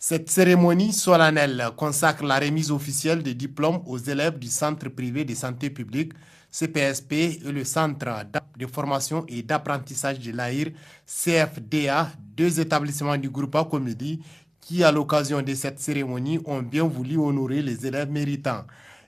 Cette cérémonie solennelle consacre la remise officielle des diplômes aux élèves du Centre privé de santé publique CPSP et le Centre de formation et d'apprentissage de l'AIR CFDA, deux établissements du groupe Acomili qui, à l'occasion de cette cérémonie, ont bien voulu honorer les élèves méritants.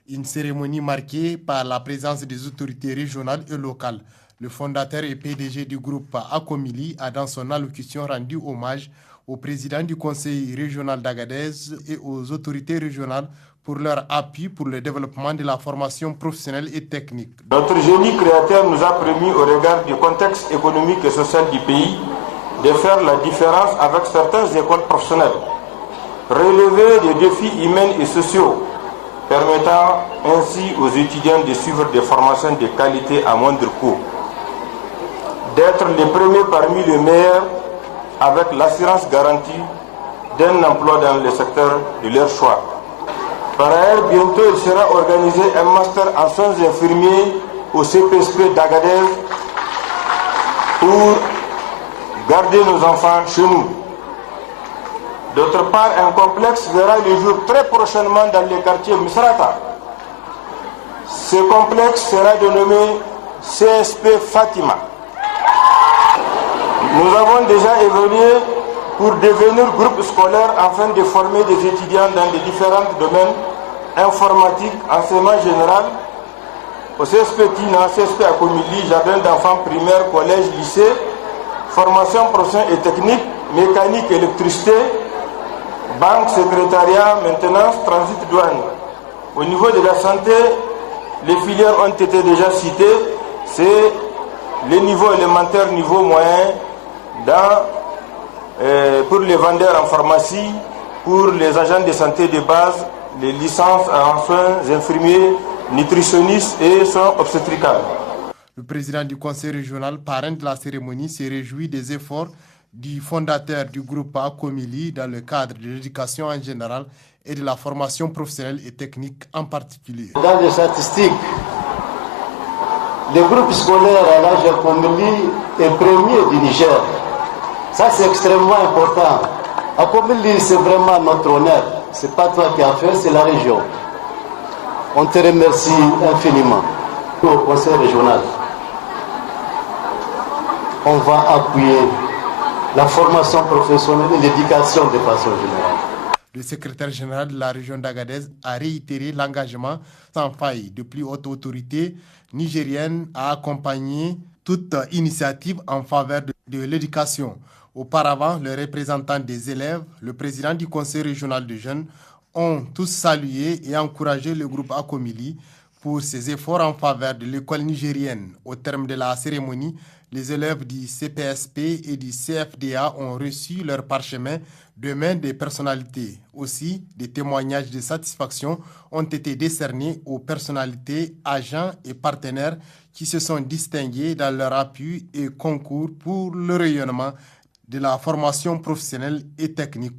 Une cérémonie marquée par la présence des autorités régionales et locales. Le fondateur et PDG du groupe Acomili a dans son allocution rendu hommage au président du conseil régional d'Agadez et aux autorités régionales pour leur appui pour le développement de la formation professionnelle et technique. Notre génie créateur nous a permis, au regard du contexte économique et social du pays, de faire la différence avec certaines écoles professionnelles, relever des défis humains et sociaux, permettant ainsi aux étudiants de suivre des formations de qualité à moindre coût, d'être les premiers parmi les meilleurs avec l'assurance garantie d'un emploi dans le secteur de leur choix. Par ailleurs, bientôt il sera organisé un master en soins infirmiers au CPSP d'Agadez pour garder nos enfants chez nous. D'autre part, un complexe verra le jour très prochainement dans le quartier Misrata. Ce complexe sera dénommé CSP Fatima. Nous avons déjà évolué pour devenir groupe scolaire afin de former des étudiants dans les différents domaines informatiques, enseignement général, au CSP Tina, CSP Acomili, jardin d'enfants primaire, collège, lycée, formation professionnelle et technique, mécanique, électricité, banque, secrétariat, maintenance, transit, douane. Au niveau de la santé, les filières ont été déjà citées, c'est les niveaux élémentaires, niveau moyen, pour les vendeurs en pharmacie, pour les agents de santé de base, les licences en soins infirmiers, nutritionnistes et soins obstétricales. Le président du conseil régional, parrain de la cérémonie, s'est réjoui des efforts du fondateur du groupe Acomili dans le cadre de l'éducation en général et de la formation professionnelle et technique en particulier. Dans les statistiques, le groupe scolaire à l'âge Acomili est premier du Niger. Ça, c'est extrêmement important. Acomili, c'est vraiment notre honneur. Ce n'est pas toi qui as fait, c'est la région. On te remercie infiniment. Au conseil régional, on va appuyer la formation professionnelle et l'éducation de façon générale. Le secrétaire général de la région d'Agadez a réitéré l'engagement sans faille de plus haute autorité nigérienne à accompagner toute initiative en faveur de l'éducation. Auparavant, les représentants des élèves, le président du conseil régional de jeunes ont tous salué et encouragé le groupe Acomili pour ses efforts en faveur de l'école nigérienne. Au terme de la cérémonie, les élèves du CPSP et du CFDA ont reçu leur parchemin de main des personnalités. Aussi, des témoignages de satisfaction ont été décernés aux personnalités, agents et partenaires qui se sont distingués dans leur appui et concours pour le rayonnement de la formation professionnelle et technique.